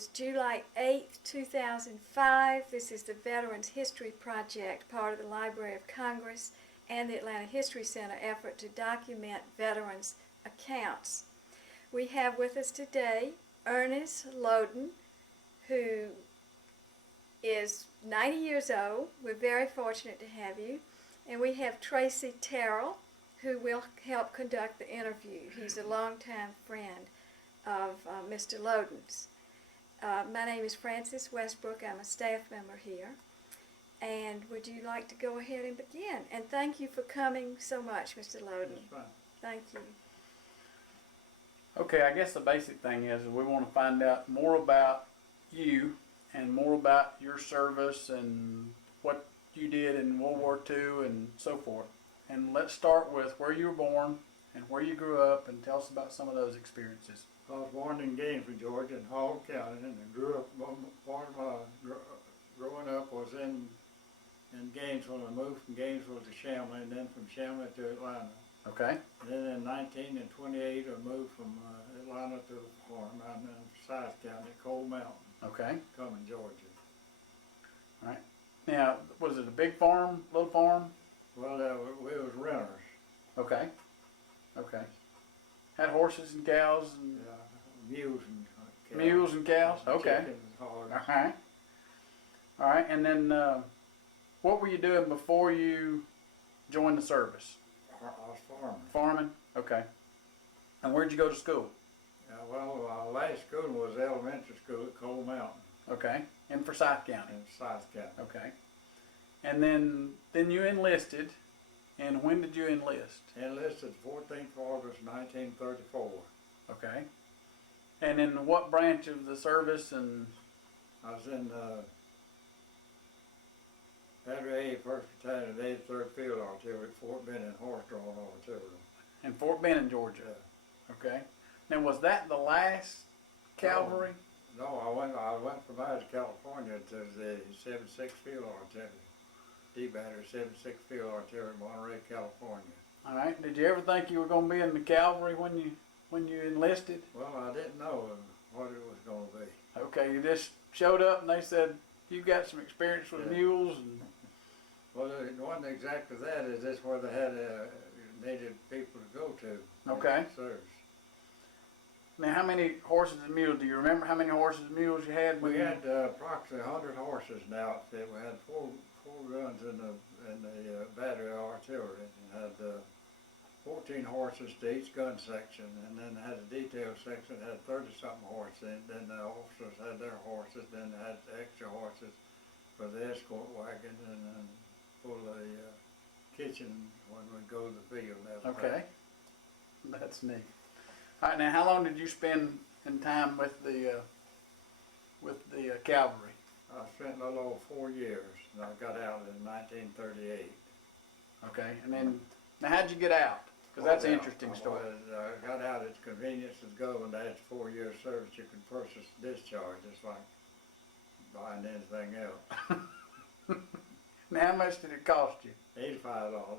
It's July 8th, 2005. This is the Veterans History Project, part of the Library of Congress and the Atlanta History Center effort to document veterans' accounts. We have with us today Ernest Loden, who is 90 years old. We're very fortunate to have you. And we have Tracy Terrell, who will help conduct the interview. He's a longtime friend of Mr. Loden's. My name is Frances Westbrook. I'm a staff member here. And would you like to go ahead and begin? And thank you for coming so much, Mr. Loden. That's fine. Thank you. Okay, I guess the basic thing is we want to find out more about you and more about your service and what you did in World War II and so forth. And let's start with where you were born and where you grew up, and tell us about some of those experiences. I was born in Gainesville, Georgia, in Hall County, and I grew up. Part of my growing up was in Gainesville. I moved from Gainesville to Chamblee, and then from Chamblee to Atlanta. Okay. And then in 1928, I moved from Atlanta to the farm out in Forsyth County, Coal Mountain, Okay. Cumming, Georgia. All right. Now, was it a big farm, little farm? Well, we was renters. Okay. Okay. Had horses and cows and Mules and cows. mules and cows? Okay. Chickens and hogs. All right. All right. And then what were you doing before you joined the service? I was farming. Farming? Okay. And where'd you go to school? Well, my last school was elementary school at Coal Mountain Okay. In Forsyth County? in Forsyth County. Okay. And then you enlisted. And when did you enlist? Enlisted 14th August 1934. Okay. And in what branch of the service? And I was in Battery 1st Battalion, 83rd Field Artillery at Fort Benning, Horse-Drawn Artillery. in Fort Benning, Georgia? Okay. Now, was that the last cavalry? No, I went from there to California to the 76th Field Artillery. D Battery, 76th Field Artillery, Monterey, California. All right. Did you ever think you were going to be in the cavalry when you enlisted? Well, I didn't know what it was going to be. Okay. You just showed up and they said you got some experience with mules and. Well, it wasn't exactly that. It's just where they had needed people to go to. Okay. Service. Now, how many horses and mules? Do you remember how many horses and mules you had? We had approximately 100 horses in the outfit. We had four guns in the battery artillery, and had 14 horses to each gun section, and then they had a detail section that had 30-something horses in it. Then the officers had their horses, then they had extra horses for the escort wagon, and then for the kitchen when we go to the field. Okay. That's neat. All right. Now, how long did you spend in time with the cavalry? I spent a little over 4 years, and I got out in 1938. Okay. And then, now how'd you get out? Because that's an interesting story. I got out at convenience to go, and after 4 years service, you can purchase discharge, just like buying anything else. Now, how much did it cost you? $85.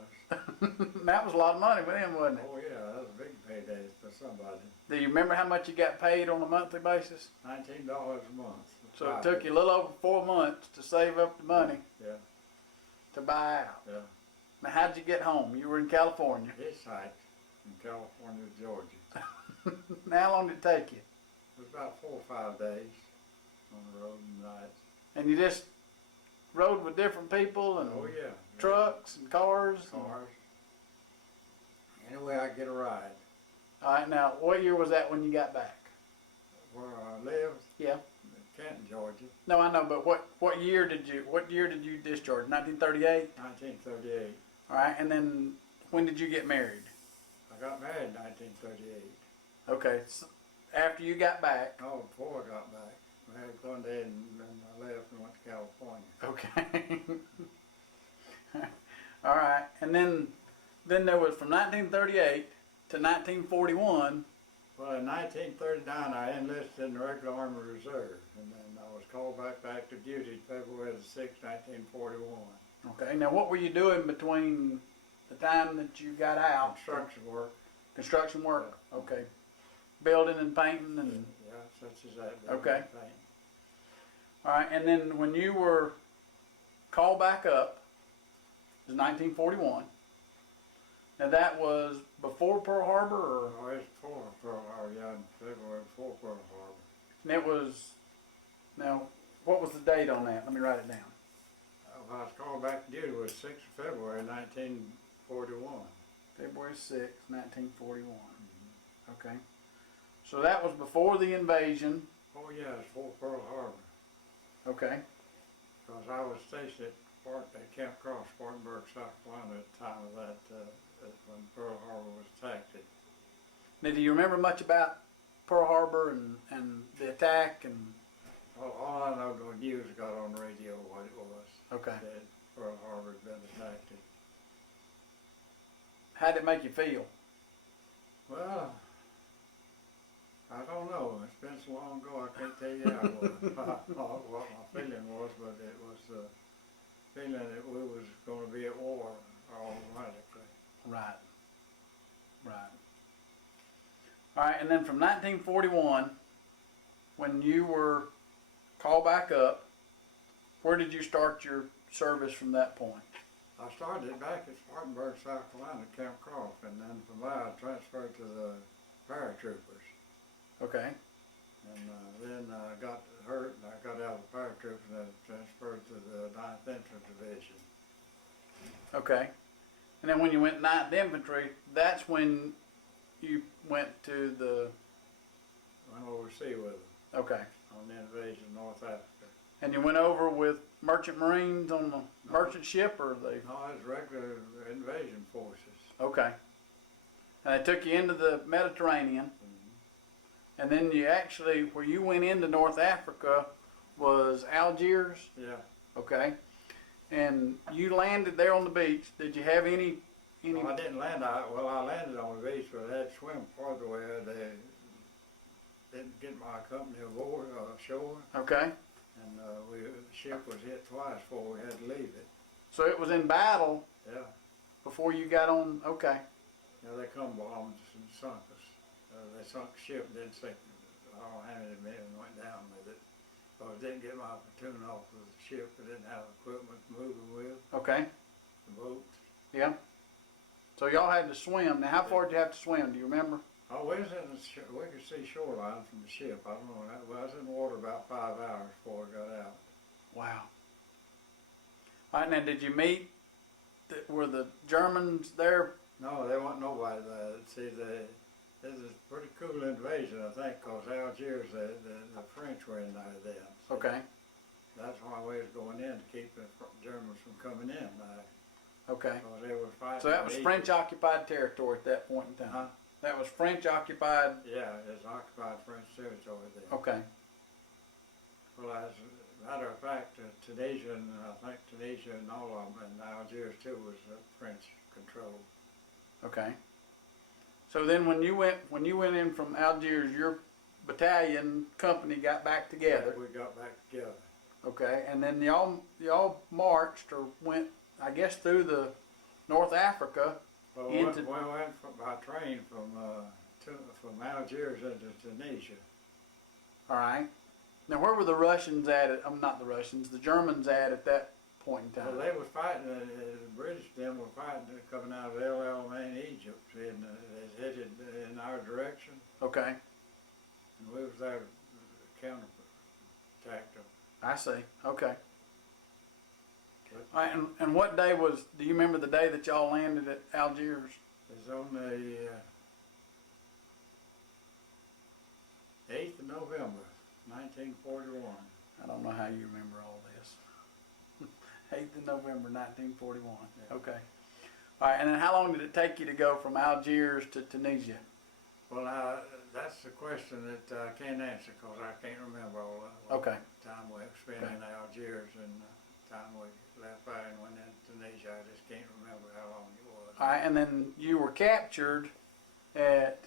That was a lot of money for them, wasn't it? Oh yeah, that was a big payday for somebody. Do you remember how much you got paid on a monthly basis? $19 a month. So it took you a little over 4 months to save up the money Yeah, to buy out. yeah. Now, how'd you get home? You were in California. Hitchhiked in California, Georgia. Now, how long did it take you? It was about 4 or 5 days on the road and nights. And you just rode with different people and Oh yeah. trucks and cars? Cars. Anyway, I get a ride. All right, now, what year was that when you got back? Where I lived, Yeah. Canton, Georgia, No, I know, but what year did you discharge? 1938? 1938. All right, and then when did you get married? I got married in 1938. Okay, so after you got back. Oh, before I got back. I had Glendale, and then I left and went to California. Okay. All right, and then there was from 1938 to 1941. Well, in 1939, I enlisted in the regular Army Reserve, and then I was called back to active duty February the 6th, 1941. Okay, now what were you doing between the time that you got out? Construction work. Construction work? Okay. Building and painting and... Yeah, such as that. Okay. Paint. All right, and then when you were called back up, it was 1941. Now that was before Pearl Harbor, or Oh, it's before Pearl Harbor, yeah, in February before Pearl Harbor. and it was. Now, what was the date on that? Let me write it down. I was called back to duty was 6th of February 1941. February 6th, 1941. Okay. So that was before the invasion. Oh yeah, it's before Pearl Harbor. Okay. Because I was stationed at Camp Cross, Spartanburg, South Carolina at the time of that, when Pearl Harbor was attacked. Now, do you remember much about Pearl Harbor and the attack? And All I know when news got on the radio what it was. okay. That Pearl Harbor had been attacked. How did it make you feel? Well, I don't know. It's been so long ago I can't tell you what my feeling was, but it was the feeling that we was going to be at war automatically. Right. Right. All right, and then from 1941, when you were called back up, where did you start your service from that point? I started back at Spartanburg, South Carolina, at Camp Cross, and then from there I transferred to the paratroopers. Okay. And then I got hurt, and I got out of the paratroopers and then transferred to the 9th Infantry Division. Okay. And then when you went 9th Infantry, that's when you went to the. Went overseas with them Okay. on the invasion of North Africa. And you went over with merchant marines on the merchant ship, or they? No, it was regular invasion forces. Okay. And they took you into the Mediterranean, and then you actually, where you went into North Africa was Algiers. Yeah. Okay. And you landed there on the beach. Did you have any? Well, I didn't land out. Well, I landed on the beach, but I had to swim part of the way. They didn't get my company aboard shore, Okay. and the ship was hit twice before we had to leave it. So it was in battle Yeah. before you got on. Okay. Yeah, they come bombs and sunk us. They sunk the ship and didn't sink. I don't know how many men went down with it. But I didn't get my platoon off of the ship. I didn't have equipment to move it with, Okay. the boats. Yeah. So y'all had to swim. Now, how far did you have to swim? Do you remember? Oh, we was in we could see shoreline from the ship. I don't know. I was in the water about 5 hours before I got out. Wow. All right. Now, did you meet? Were the Germans there? No, there wasn't nobody there. See, this is a pretty cool invasion, I think, because Algiers, the French were in there then. See, Okay. that's why we was going in, to keep the Germans from coming in there. Okay. Because they were fighting. So that was in French Egypt. occupied territory at that point in time. Huh? That was French occupied. Yeah, it's occupied French territory there. Okay. Well, as a matter of fact, Tunisia, and I think Tunisia and all of them, and Algiers too, was French control. Okay. So then when you went in from Algiers, your battalion company got back together. We got back together. Okay. And then y'all marched or went, I guess, through the North Africa. Well, we went by train from Algiers into Tunisia. All right. Now where were the Russians at? Not the Russians. The Germans at that point in time. Well, they was fighting. The British then were fighting coming out of El Alamein, Egypt, and they headed in our direction. Okay. And we was there to counterattack them. I see. Okay. All right, and what day was? Do you remember the day that y'all landed at Algiers? It's on the 8th of November, 1941. I don't know how you remember all this. 8th of November, 1941. Yeah. Okay. All right, and then how long did it take you to go from Algiers to Tunisia? Well, that's the question that I can't answer because I can't remember all that. Okay. Time we spent in Algiers and time we left there and went into Tunisia. I just can't remember how long it was. All right, and then you were captured at,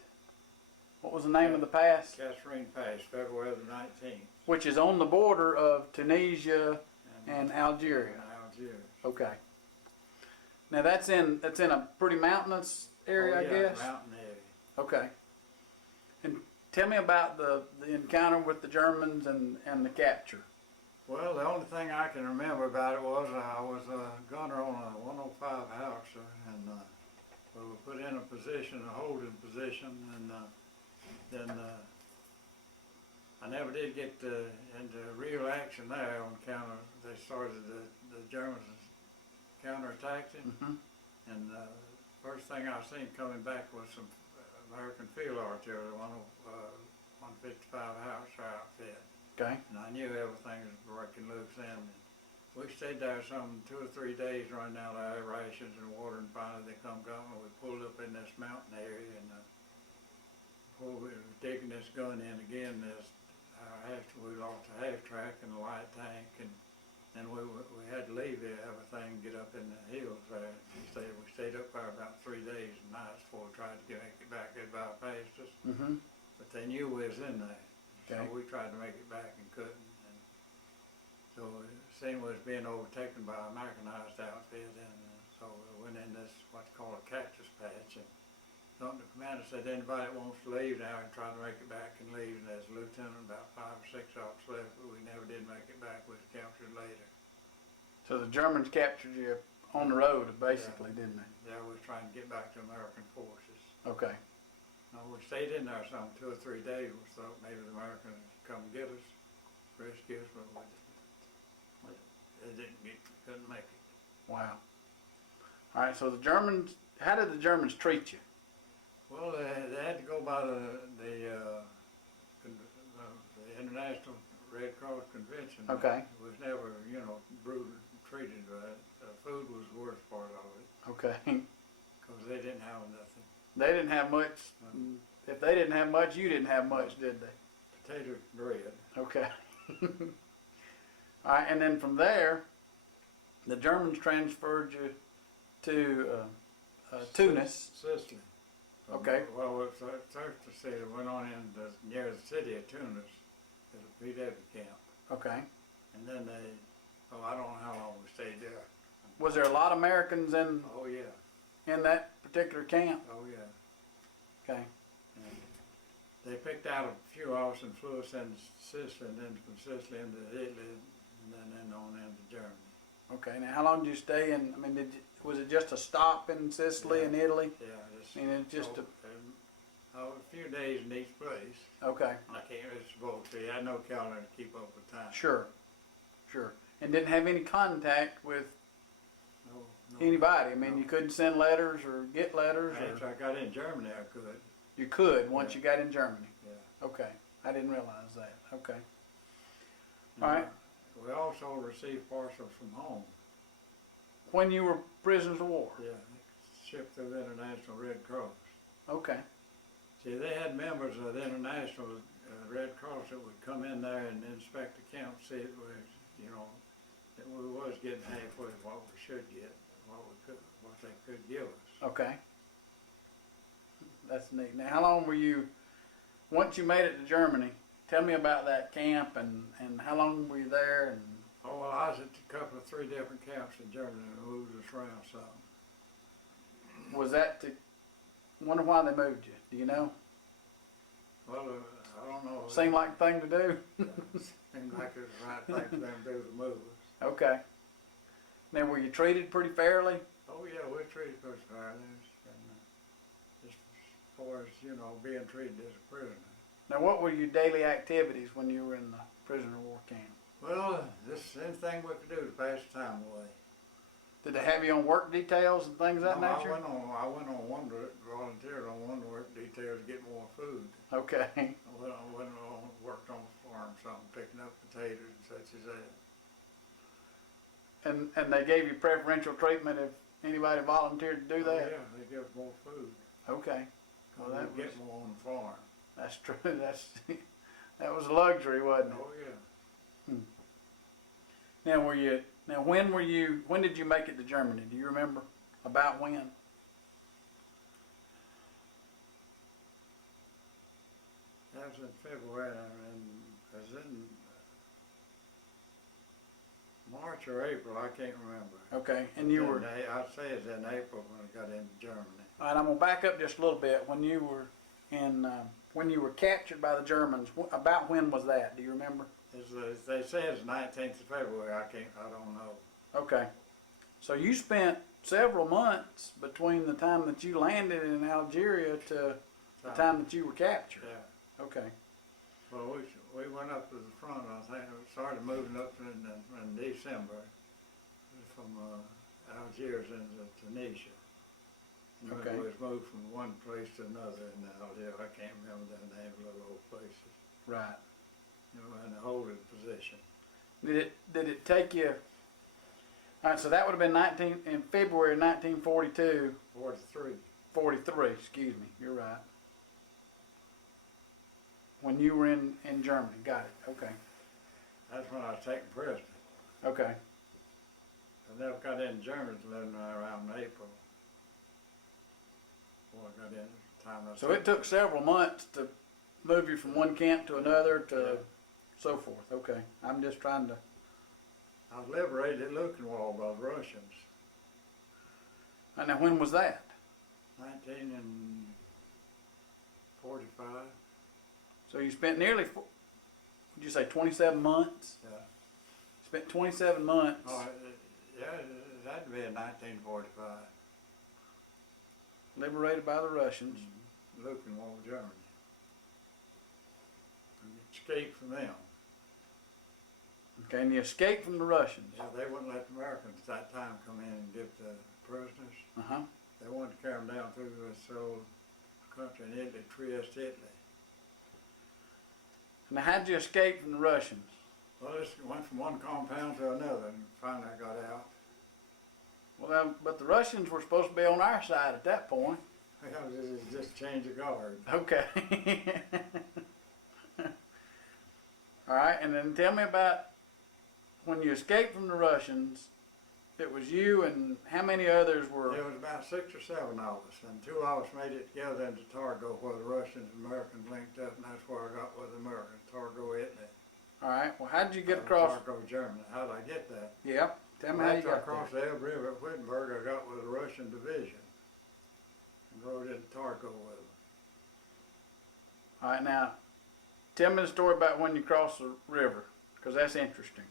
what was the name of the pass? Kasserine Pass, February the 19th. Which is on the border of Tunisia and Algeria. Algiers. Okay. Now that's in a pretty mountainous area, Oh, I yeah, guess. mountain area. Okay. And tell me about the encounter with the Germans and the capture. Well, the only thing I can remember about it was I was a gunner on a 105 howitzer, and we were put in a position, a holding position, and then I never did get into real action there on account of they started the Germans counterattacking, Mm-hmm. and first thing I seen coming back was some American field artillery, 155 howitzer outfit. Okay. And I knew everything was breaking loose then. We stayed there some 2 or 3 days running out of our rations and water, and finally they come and we pulled up in this mountain area, and before we were taking this gun in again, we lost a half track and a light tank, and then we had to leave everything and get up in the hills there. We stayed up there about 3 days and nights before we tried to make it back. They bypassed us, Mm-hmm. but they knew we was in there. Okay. So we tried to make it back and couldn't. And so it seemed we was being overtaken by an Americanized outfit, and so we went in this what's called a cactus patch. And the commander said, anybody that wants to leave now and try to make it back and leave. And there's a lieutenant, about 5 or 6 of us left, but we never did make it back. We was captured later. So the Germans captured you on the road, basically, didn't they? Yeah, we was trying to get back to American forces. Okay. No, we stayed in there some 2 or 3 days. We thought maybe the Americans would come get us, rescue us, but they couldn't make it. Wow. All right. So the Germans. How did the Germans treat you? Well, they had to go by the International Red Cross Convention. Okay. It was never, brutally treated right. Food was the worst part of it, Okay. because they didn't have nothing. They didn't have much. If they didn't have much, you didn't have much, did they? Potato bread. Okay. All right, and then from there, the Germans transferred you to Tunis. Sicily. Okay. Well, it's first to say it went on near the city of Tunis, at a PW camp, Okay. and then I don't know how long we stayed there. Was there a lot of Americans in Oh yeah, that particular camp? oh yeah. Okay. And they picked out a few of us and flew us into Sicily, and then from Sicily into Italy, and then on into Germany. Okay. Now, how long did you stay in? I mean, was it just a stop in Sicily and Italy? Yeah, I mean, it's just a few days in each place. Okay. I can't really supposed to. I had no calendar to keep up with time. Sure. Sure. And didn't have any contact with No. anybody. I mean, No. you couldn't send letters or get letters. After I got in Germany, I could. You could once Yeah. you got in Germany. Yeah. Okay. I didn't realize that. Okay. All right. We also received parcels from home. When you were prisoners of war. Yeah, shipped through the International Red Cross. Okay. See, they had members of the International Red Cross that would come in there and inspect the camp, see it was, that we was getting halfway what we should get, what they could give us. Okay. That's neat. Now, how long were you, once you made it to Germany, tell me about that camp and how long were you there? And Oh, well, I was at a couple of 3 different camps in Germany and moved us around some. was that to, wonder why they moved you? Do you know? Well, I don't know. Seemed like the thing to do? Seemed like it was the right thing for them to do to move us. Okay. Now, were you treated pretty fairly? Oh, yeah, we're treated pretty fairly. Just as far as, being treated as a prisoner. Now, what were your daily activities when you were in the prisoner of war camp? Well, just anything we could do to pass the time away. Did they have you on work details and things of that No, nature? I went on volunteered on one work detail to get more food. Okay. Worked on a farm, something, picking up potatoes and such as that. And they gave you preferential treatment if anybody volunteered to do Oh, that? yeah, they give us more food. Okay. Well, We that get more on the farm. that's true. That was a luxury, wasn't it? Oh, yeah. Now, when did you make it to Germany? Do you remember about when? That was in February, and it was in March or April, I can't remember. Okay, and you were, I'd say it's in April when I got into Germany. all right, I'm gonna back up just a little bit. When you were captured by the Germans, about when was that? Do you remember? They say it's 19th of February. I don't know. Okay. So you spent several months between the time that you landed in Algeria to the time that you were captured. Yeah. Okay. Well, we went up to the front. I think we started moving up in December from Algiers into Tunisia. And Okay. we was moved from one place to another in Algeria. I can't remember the name of the little places. Right. You know, in a holding position. Did it take you? All right. So that would have been in February 1942. 43. 43. Excuse me. You're right. When you were in Germany. Got it. Okay. That's when I was taken prisoner. Okay. I never got in Germany until around April. Before I got in, the time I So it took several months to move you from one camp to another to Yeah. so forth. Okay. I'm just trying to. I was liberated at Luckenwald by the Russians. And now when was that? 1945. So you spent nearly, would you say 27 months? Yeah. Spent 27 months. Oh, yeah, it had to be in 1945. Liberated by the Russians. Luckenwald, Germany. And escaped from them. Okay, and you escaped from the Russians. Yeah, they wouldn't let the Americans at that time come in and get the prisoners. Uh-huh. They wanted to carry them down through this old country in Italy, Trieste, Italy. Now how'd you escape from the Russians? Well, this went from one compound to another and finally I got out. Well, but the Russians were supposed to be on our side at that point. Well, this is just change of guard. Okay. All right, and then tell me about when you escaped from the Russians. It was you and how many others were? There was about 6 or 7 of us, and 2 of us made it together into Targo, where the Russians and Americans linked up, and that's where I got with the Americans, Targo, Italy. All right. Well, how did you get across? Targo, Germany. How did I get that? Yeah. Tell me how you After I got crossed there. the Elbe River at Wittenberg, I got with the Russian division and rode into Targo with them. All right. Now, tell me the story about when you crossed the river, because that's interesting.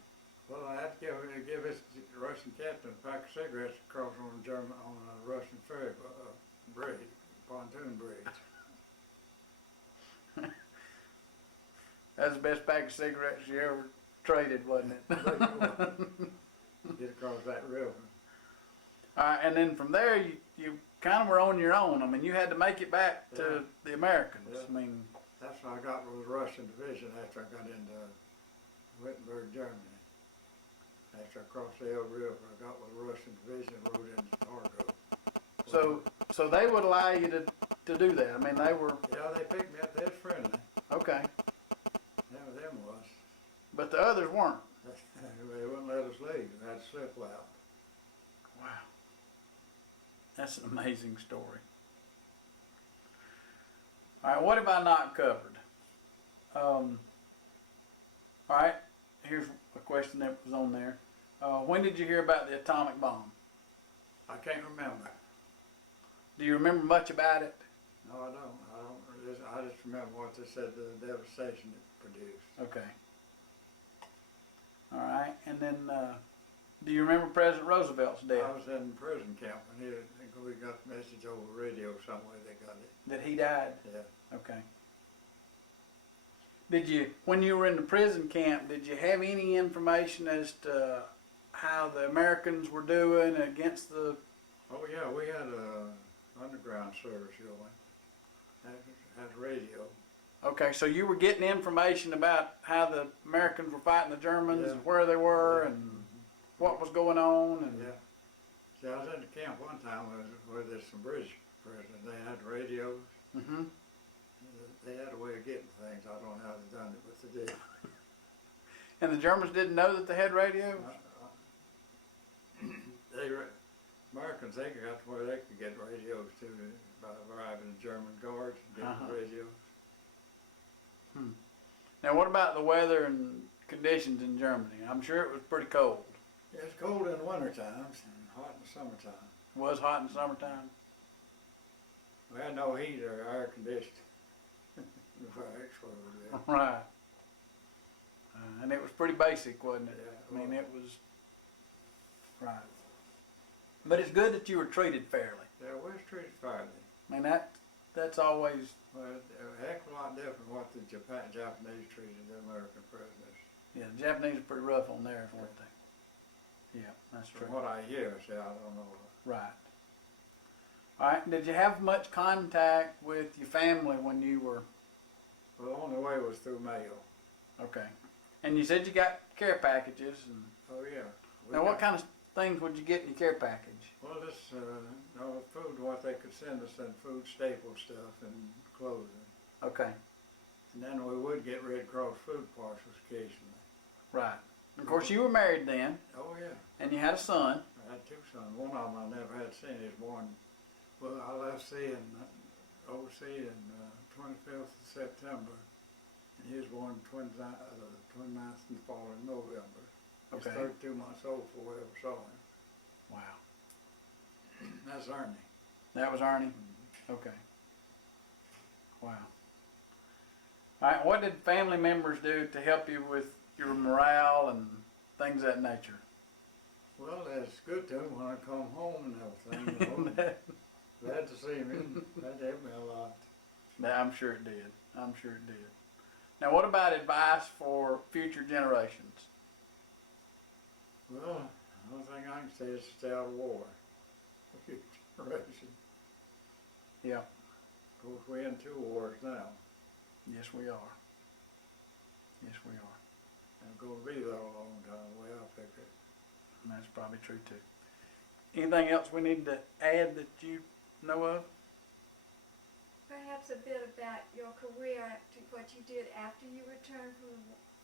Well, I had to give this Russian captain a pack of cigarettes to cross on a Russian ferry bridge, pontoon bridge. That's the best pack of cigarettes you ever traded, wasn't it? Get across that river. All right, and then from there, you kind of were on your own. I mean, you had to make it back to Yeah. the Americans. Yeah. I mean, That's when I got with the Russian division after I got into Wittenberg, Germany. After I crossed the Elbe River, I got with the Russian division and rode into Targo. so they would allow you to do that. I mean, they were Yeah, they picked me up. They was friendly. okay, Them was. but the others weren't. They wouldn't let us leave. We had to slip out. Wow, that's an amazing story. All right, what have I not covered? All right, here's a question that was on there. When did you hear about the atomic bomb? I can't remember. Do you remember much about it? No, I don't. I just remember what they said, the devastation it produced. Okay. All right, and then do you remember President Roosevelt's death? I was in prison camp and we got the message over the radio somewhere they got it. That he died? Yeah. Okay. Did you, when you were in the prison camp, did you have any information as to how the Americans were doing against the? Oh yeah, we had a underground service going. Had radio. Okay, so you were getting information about how the Americans were fighting the Germans Yeah. and where they were Yeah. and what was going on and. Yeah. See, I was in the camp one time where there's some British prisoners. They had radios. Mhm. They had a way of getting things. I don't know how they done it, but they did. And the Germans didn't know that they had radios? Americans, they got to where they could get radios too by arriving the German guards and getting Uh-huh. the radios. Now, what about the weather and conditions in Germany? I'm sure it was pretty cold. Yeah, it's cold in the winter times and hot in the summertime. It was hot in summertime. We had no heat or air conditioning. The fire exploded. Right. and it was pretty basic, wasn't it? Yeah, I mean, well, it was, right. But it's good that you were treated fairly. yeah, we was treated fairly. I mean, that's always, Well, a heck of a lot different what the Japanese treated the American prisoners. yeah, the Japanese are pretty rough on theirs, weren't they? Yeah, that's true. From what I hear, see, I don't know. Right. All right, did you have much contact with your family when you were, Well, the only way was through mail. okay. And you said you got care packages, and Oh, yeah. now what kind of things would you get in your care package? Well, this, no, food, what they could send us, and food staple stuff and clothing. Okay, And then we would get Red Cross food parcels occasionally. right. Of course, you were married then, Oh, yeah. and you had a son. I had two sons. One of them I never had seen. He was born, well, I left overseas in 25th of September. And he was born 29th and following November. He was Okay. 32 months old before we ever saw him. Wow. That's Ernie. That was Ernie? Okay. Wow. All right, what did family members do to help you with your morale and things of that nature? Well, it's good to him when I come home and everything. You know. Glad to see me. That helped me a lot. Yeah, I'm sure it did. I'm sure it did. Now, what about advice for future generations? Well, the only thing I can say is stay out of war. Generation. Yeah. Of course, we're in 2 wars now. Yes, we are. Yes, we are. And going to be there a long time, the way I figure it. And that's probably true too. Anything else we need to add that you know of? Perhaps a bit about your career, what you did after you returned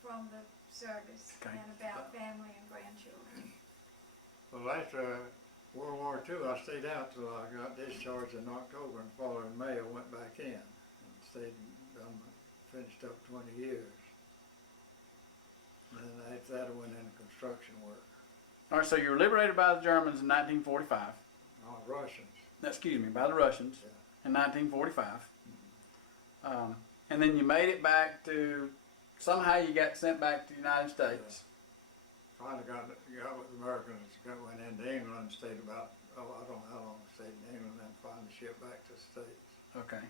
from the service, Okay. and about family and grandchildren. Well, after World War II, I stayed out till I got discharged in October, and following May, I went back in and stayed and finished up 20 years. And then after that, I went into construction work. All right, so you were liberated by the Germans in 1945. No, Russians. Excuse me, by the Russians Yeah. in 1945. And then you made it back to, somehow you got sent back to the United States. Finally got with the Americans, went into England, stayed about, I don't know how long I stayed in England, then finally shipped back to the States. Okay.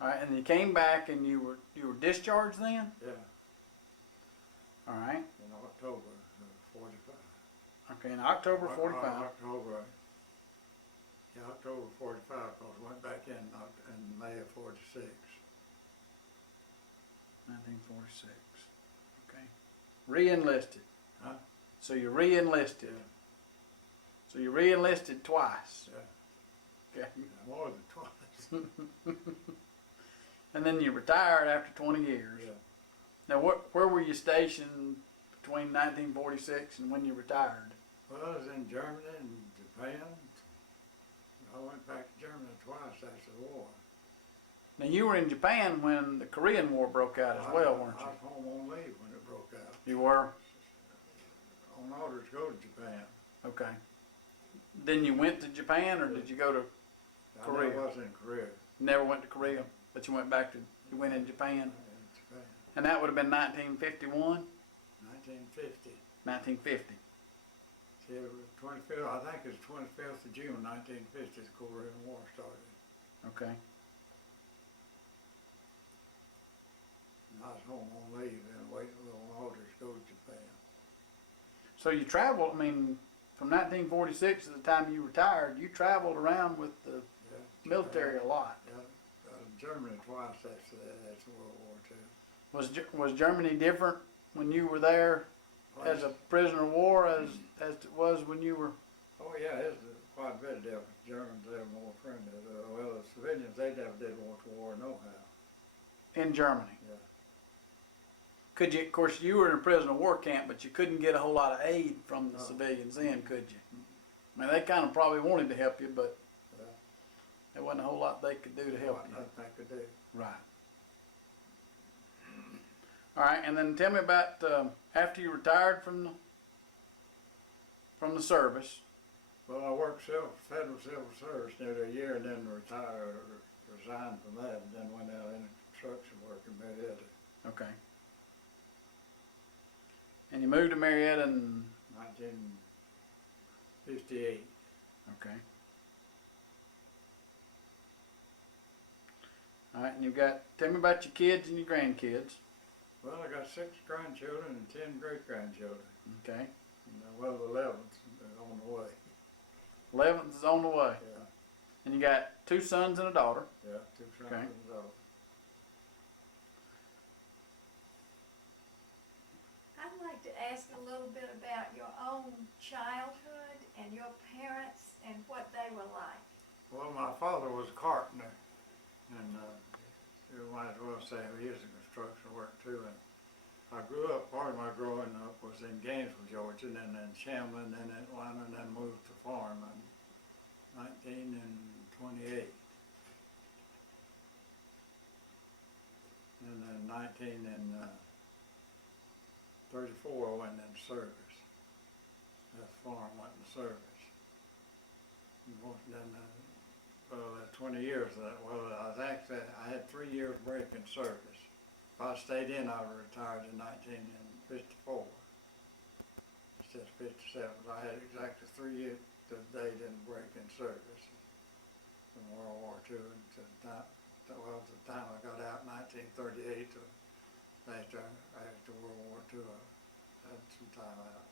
All right, and you came back and you were discharged then? Yeah, All right. in October of 45. Okay, in October 45. October 45, because I went back in May of 46. 1946. Okay. Re-enlisted. Huh? So you re-enlisted. Yeah. So you re-enlisted twice. Yeah. Okay. More than twice. And then you retired after 20 years. Yeah. Now, where were you stationed between 1946 and when you retired? Well, I was in Germany and Japan. I went back to Germany twice after the war. Now, you were in Japan when the Korean War broke out as well, weren't I you? was home on leave when it broke out. You were? On order to go to Japan. Okay. Then you went to Japan, or did you go to, Korea. I was in Korea. never went to Korea, but you went in Japan? In Japan. And that would have been 1951? 1950. 1950. See, it was 25th, I think it was 25th of June 1950, the Korean War started. Okay. And I was home on leave and waiting a little order to go to Japan. So you traveled, I mean, from 1946 to the time you retired, you traveled around with the Yeah, military a lot. Yeah, Germany twice after that, after World War II. Was Germany different when you were there as a prisoner of war as it was when you were? Oh yeah, it's quite a bit different. Germans, they were more friendly. Well, the civilians, they never did want to war no how. In Germany? Yeah. Could you, of course, you were in a prisoner of war camp, but you couldn't get a whole lot of aid from the No. civilians then, could you? I mean, they kind of probably wanted to help you, but Yeah. there wasn't a whole lot they could do to help you. Nothing I could do. Right. All right, and then tell me about after you retired from the service. Well, I worked federal civil service nearly a year and then resigned from that and then went out into construction work in Marietta. Okay. And you moved to Marietta in, 1958. okay. All right, and you've got, tell me about your kids and your grandkids. Well, I got 6 grandchildren and 10 great-grandchildren. Okay. Well, the 11th is on the way. 11th is on the way. Yeah, And you got 2 sons and a daughter. yeah, 2 sons Okay. and a daughter. I'd like to ask a little bit about your own childhood and your parents and what they were like. Well, my father was a carpenter, and you might as well say he was in construction work too. And I grew up, part of my growing up was in Gainesville, Georgia, and then in Chamberlain, then Atlanta, and then moved to farm in 1928. And then 1934 I went into service. That farm went into service. And then, 20 years of that. Well, I had 3 years break in service. If I stayed in, I would have retired in 1954. Instead of 57. I had exactly 3 years the day didn't break in service from World War II until the time I got out in 1938 to after World War II. I had some time out.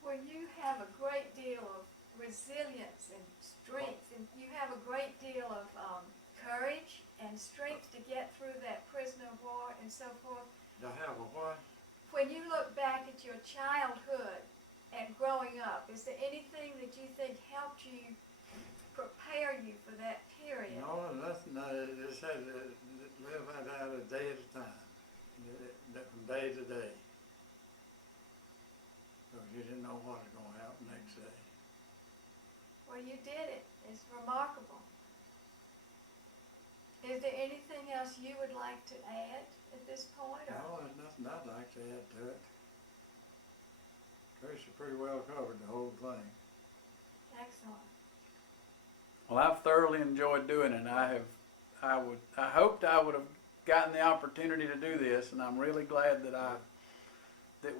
Well, you have a great deal of resilience and strength, and you have a great deal of courage and strength to get through that prisoner of war and so forth. Do I have a what? When you look back at your childhood and growing up, is there anything that you think helped you prepare you for that period? No, nothing. I just had to live out a day at a time, from day to day. Because you didn't know what was going to happen next day. Well, you did it. It's remarkable. Is there anything else you would like to add at this point? Or? No, there's nothing I'd like to add to it. Tracy pretty well covered the whole thing. Excellent. Well, I've thoroughly enjoyed doing it. I hoped I would have gotten the opportunity to do this, and I'm really glad that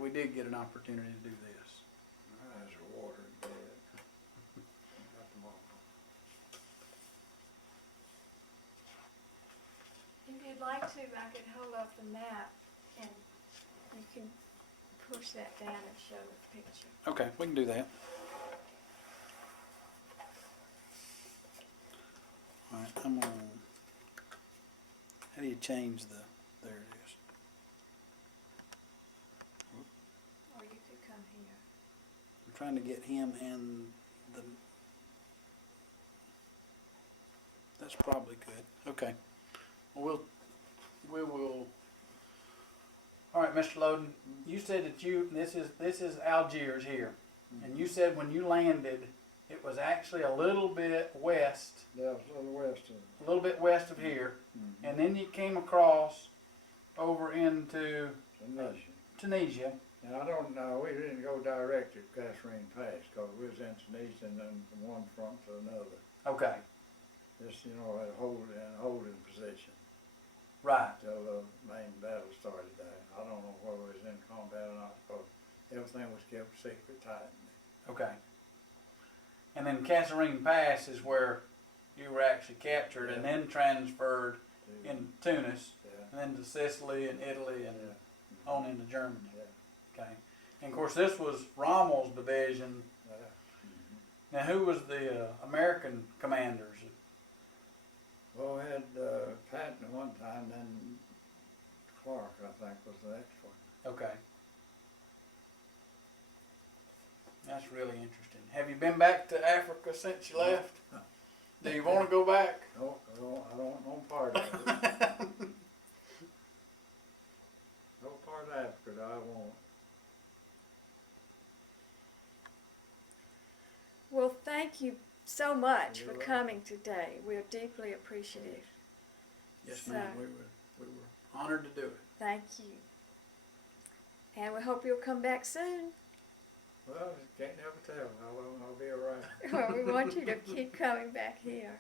we did get an opportunity to do this. My eyes are watering bad. Got them all. If you'd like to, I could hold up the map and you can push that down and show the picture. Okay, we can do that. All right, I'm gonna. How do you change the? There it is. Or you could come here. I'm trying to get him and the. That's probably good. Okay. Well, we will. All right, Mr. Loden. You said that this is Algiers here, and you said when you landed, it was actually a little bit west. Yeah, it's a little west of it. A little bit west of here, Mm-hmm. and then you came across over into Tunisia. Tunisia. Now, I don't know, we didn't go direct to Kasserine Pass, because we was in Tunisia and then from one front to another. Okay, Just, at a holding position right. till the main battle started there. I don't know whether we was in combat or not, but everything was kept secret tight. Okay. And then Kasserine Pass is where you were actually captured and then transferred in Tunis, Yeah, and then to Sicily and Italy and yeah, on into Germany. yeah, Okay. And of course, this was Rommel's division. yeah. Now, who was the American commanders? Well, we had Patton at one time, then Clark, I think, was the next one. Okay. That's really interesting. Have you been back to Africa since you left? Do you want to go back? No, I don't know part of it. No part of Africa that I want. Well, thank you so much You're for welcome. coming today. We're deeply appreciative. Yes, So- ma'am. We were honored to do it. Thank you. And we hope you'll come back soon. Well, can't never tell how long I'll be around. Well, we want you to keep coming back here.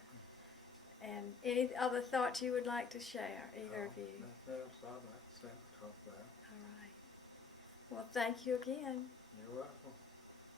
And any other thoughts you would like to share, either of you? Nothing else I'd like to say or talk about. All right. Well, thank you again. You're welcome.